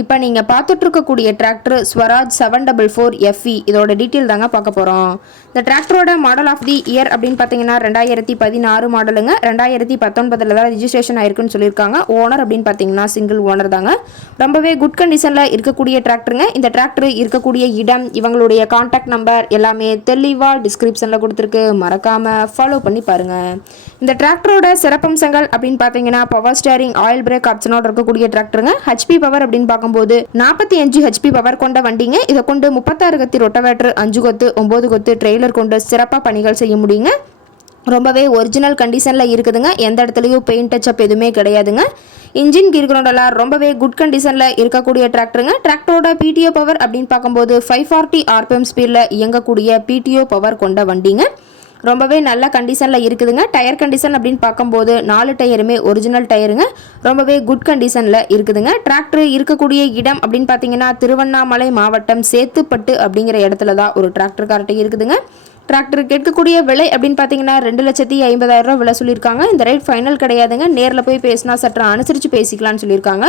இப்போ நீங்கள் பார்த்துட்டு இருக்கக்கூடிய tractor Swaraj seven double four FE இதோட டீட்டெயில் தாங்க பார்க்க போகிறோம் இந்த டிராக்டரோட மாடல் ஆஃப் தி இயர் அப்படின்னு பார்த்தீங்கன்னா ரெண்டாயிரத்தி பதினாறு மாடலுங்க ரெண்டாயிரத்தி பத்தொன்பதில் தான் ரிஜிஸ்ட்ரேஷன் ஆயிருக்குன்னு சொல்லியிருக்காங்க. ஓனர் அப்படின்னு பார்த்தீங்கன்னா சிங்கிள் ஓனர் தாங்க. ரொம்பவே குட் கண்டிஷனில் இருக்கக்கூடிய டிராக்டருங்க. இந்த டிராக்டர் இருக்கக்கூடிய இடம் இவங்களுடைய காண்டாக்ட் நம்பர் எல்லாமே தெளிவாக டிஸ்கிரிப்ஷனில் கொடுத்துருக்கு. மறக்காமல் ஃபாலோ பண்ணி பாருங்கள் இந்த டிராக்டரோட சிறப்பம்சங்கள் அப்படின்னு பார்த்தீங்கன்னா பவர் ஸ்டேரிங் ஆயில் பிரேக் ஆப்ஷனோட இருக்கக்கூடிய டிராக்டருங்க. ஹச்பி பவர் அப்படின்னு பார்க்கும்போது நாற்பத்தி அஞ்சு ஹெச்பி பவர் கொண்ட வண்டிங்க. இதை கொண்டு முப்பத்தாறு கத்தி ரொட்டவேட்டர் அஞ்சு கொத்து ஒம்பது கொத்து ட்ரெய்லர் கொண்டு சிறப்பாக பணிகள் செய்ய முடியுங்க. ரொம்பவே ஒரிஜினல் கண்டிஷனில் இருக்குதுங்க. எந்த இடத்துலையும் பெயிண்ட் டச்சப் எதுவுமே கிடையாதுங்க. இன்ஜின் கீர் கிரவுண்டெல்லாம் ரொம்பவே குட் கண்டிஷனில் இருக்கக்கூடிய டிராக்டருங்க டிராக்டரோட பிடிஓ பவர் அப்படின்னு பார்க்கும்போது ஃபைவ் ஃபார்ட்டி ஆர்பிஎம் ஸ்பீடில் இயங்கக்கூடிய பிடிஓ பவர் கொண்ட வண்டிங்க. ரொம்பவே நல்ல கண்டிஷனில் இருக்குதுங்க. டயர் கண்டிஷன் அப்படின்னு பார்க்கும்போது நாலு டயருமே ஒரிஜினல் டயருங்க ரொம்பவே குட் கண்டிஷனில் இருக்குதுங்க. டிராக்டர் இருக்கக்கூடிய இடம் அப்படின்னு பார்த்தீங்கன்னா திருவண்ணாமலை மாவட்டம் சேத்துப்பட்டு அப்படிங்கிற இடத்துல தான் ஒரு டிராக்டர் கார்ட்டை இருக்குதுங்க. டிராக்டர் கேட்கக்கூடிய விலை அப்படின்னு பார்த்தீங்கன்னா ரெண்டு லட்சத்தி ஐம்பதாயிரம் ரூபா விலை சொல்லியிருக்காங்க. இந்த ரேட் ஃபைனல் கிடையாதுங்க. நேரில் போய் பேசினா சற்று அனுசரித்து பேசிக்கலாம்னு சொல்லியிருக்காங்க.